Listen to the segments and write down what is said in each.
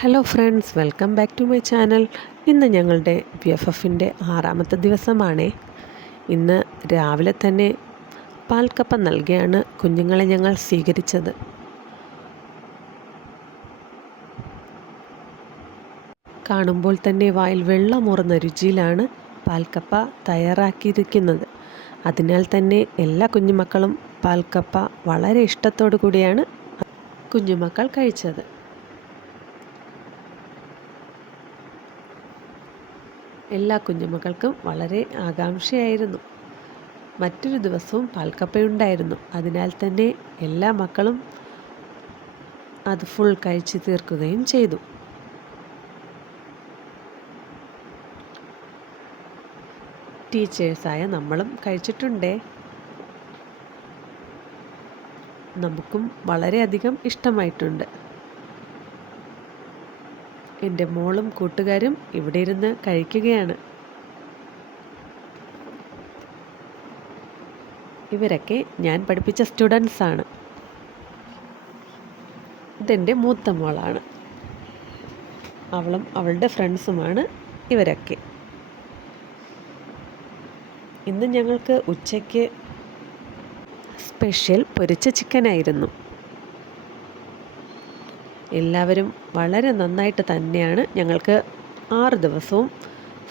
Hello friends, welcome back to my channel. ഇന്ന് ഞങ്ങളുടെ BFFൻ്റെ 6ാമത്തെ ദിവസമാണ്. ഇന്ന് രാവിലെ തന്നെ പാൽക്കപ്പം നൽകിയാണ് കുഞ്ഞുങ്ങളെ ഞങ്ങൾ സ്വീകരിച്ചത്. കാണുമ്പോൾ തന്നെ വായിൽ വെള്ളമൂറുന്ന രുചിയിലാണ് പാൽക്കപ്പ തയ്യാറാക്കിയിരിക്കുന്നത്. അതിനാൽ തന്നെ എല്ലാ കുഞ്ഞുമക്കളും പാൽക്കപ്പ വളരെ ഇഷ്ടത്തോടു കൂടിയാണ് കുഞ്ഞുമക്കൾ കഴിച്ചത്. എല്ലാ കുഞ്ഞുമക്കൾക്കും വളരെ ആകാംക്ഷയായിരുന്നു. മറ്റൊരു ദിവസവും പാൽക്കപ്പയുണ്ടായിരുന്നു. അതിനാൽ തന്നെ എല്ലാ മക്കളും അത് ഫുൾ കഴിച്ചു തീർക്കുകയും ചെയ്തു. ടീച്ചേഴ്സായ നമ്മളും കഴിച്ചിട്ടുണ്ടേ. നമുക്കും വളരെയധികം ഇഷ്ടമായിട്ടുണ്ട്. എൻ്റെ മോളും കൂട്ടുകാരും ഇവിടെ ഇരുന്ന് കഴിക്കുകയാണ്. ഇവരൊക്കെ ഞാൻ പഠിപ്പിച്ച സ്റ്റുഡൻസാണ്. ഇതെൻ്റെ മൂത്ത മോളാണ്. അവളും അവളുടെ ഫ്രണ്ട്സുമാണ് ഇവരൊക്കെ. ഇന്ന് ഞങ്ങൾക്ക് ഉച്ചയ്ക്ക് സ്പെഷ്യൽ പൊരിച്ച ചിക്കനായിരുന്നു. എല്ലാവരും വളരെ നന്നായിട്ട് തന്നെയാണ് ഞങ്ങൾക്ക് 6 ദിവസവും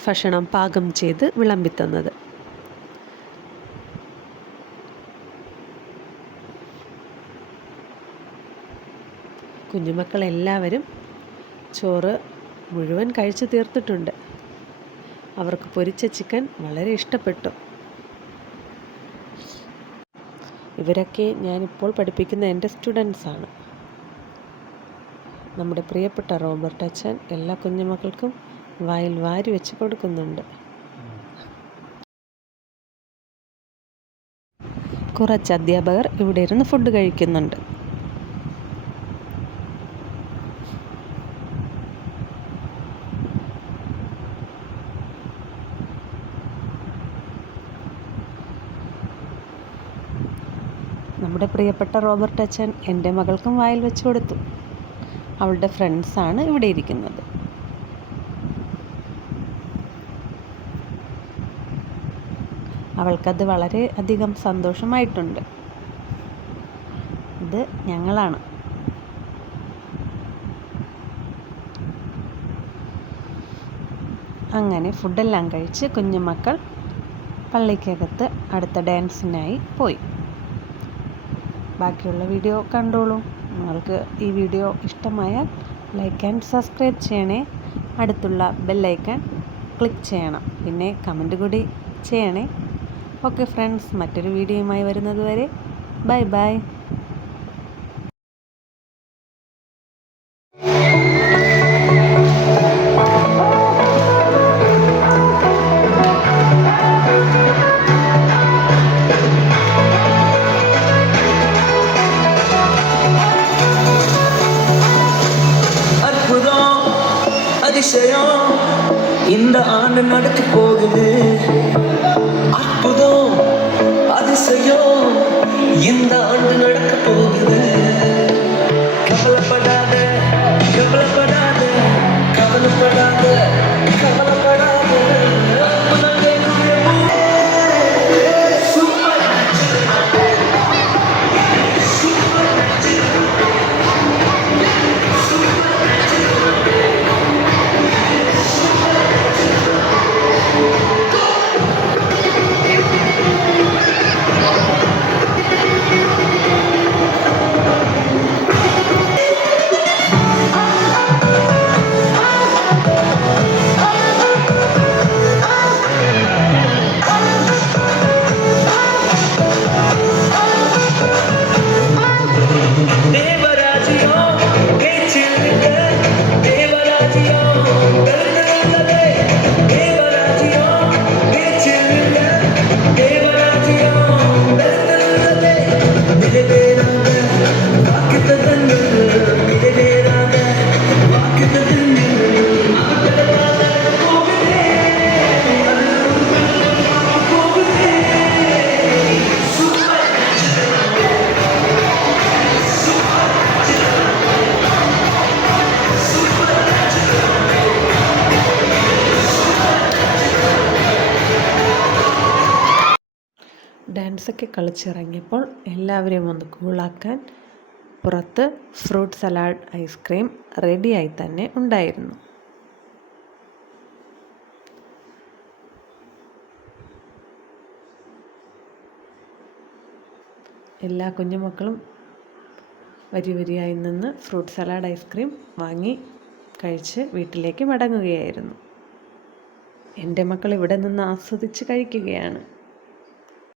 ഭക്ഷണം പാകം ചെയ്ത് വിളമ്പിത്തന്നത്. കുഞ്ഞുമക്കളെല്ലാവരും ചോറ് മുഴുവൻ കഴിച്ചു തീർത്തിട്ടുണ്ട്. അവർക്ക് പൊരിച്ച ചിക്കൻ വളരെ ഇഷ്ടപ്പെട്ടു. ഇവരൊക്കെ ഞാനിപ്പോൾ പഠിപ്പിക്കുന്ന എൻ്റെ സ്റ്റുഡൻസാണ്. നമ്മുടെ പ്രിയപ്പെട്ട റോബർട്ട് അച്ഛൻ എല്ലാ കുഞ്ഞുമക്കൾക്കും വായിൽ വാരി വെച്ച് കൊടുക്കുന്നുണ്ട്. കുറച്ച് അധ്യാപകർ ഇവിടെ ഇരുന്ന് ഫുഡ് കഴിക്കുന്നുണ്ട്. നമ്മുടെ പ്രിയപ്പെട്ട റോബർട്ട് അച്ഛൻ എൻ്റെ മകൾക്കും വായിൽ വെച്ച് കൊടുത്തു. അവളുടെ ഫ്രണ്ട്സാണ് ഇവിടെ ഇരിക്കുന്നത്. അവൾക്കത് വളരെ അധികം സന്തോഷമായിട്ടുണ്ട്. ഇത് ഞങ്ങളാണ്. അങ്ങനെ ഫുഡെല്ലാം കഴിച്ച് കുഞ്ഞുമക്കൾ പള്ളിക്കകത്ത് അടുത്ത ഡാൻസിനായി പോയി. ബാക്കിയുള്ള വീഡിയോ കണ്ടോളൂ. നിങ്ങൾക്ക് ഈ വീഡിയോ ഇഷ്ടമായാൽ ലൈക്ക് ആൻഡ് സബ്സ്ക്രൈബ് ചെയ്യണേ. അടുത്തുള്ള ബെല്ലൈക്കൺ ക്ലിക്ക് ചെയ്യണം. പിന്നെ കമൻറ്റ് കൂടി ചെയ്യണേ. ഓക്കെ ഫ്രണ്ട്സ്, മറ്റൊരു വീഡിയോയുമായി വരുന്നത് വരെ ബൈ ബൈ. அதிசயம் இந்த ஆண்டு நடக்க போகுது. அற்புதம் அதிசயம் இந்த ஆண்டு நடக்க போகுது. கவலைப்படாத கவலைப்படாத கவலைப்படாத கவலைப்படாத. ഡാൻസൊക്കെ കളിച്ചിറങ്ങിയപ്പോൾ എല്ലാവരെയും ഒന്ന് കൂളാക്കാൻ പുറത്ത് ഫ്രൂട്ട് സലാഡ് ഐസ്ക്രീം റെഡിയായി തന്നെ ഉണ്ടായിരുന്നു. എല്ലാ കുഞ്ഞുമക്കളും വരിയായി നിന്ന് ഫ്രൂട്ട് സലാഡ് ഐസ്ക്രീം വാങ്ങി കഴിച്ച് വീട്ടിലേക്ക് മടങ്ങുകയായിരുന്നു. എൻ്റെ മക്കൾ ഇവിടെ നിന്ന് ആസ്വദിച്ച് കഴിക്കുകയാണ്.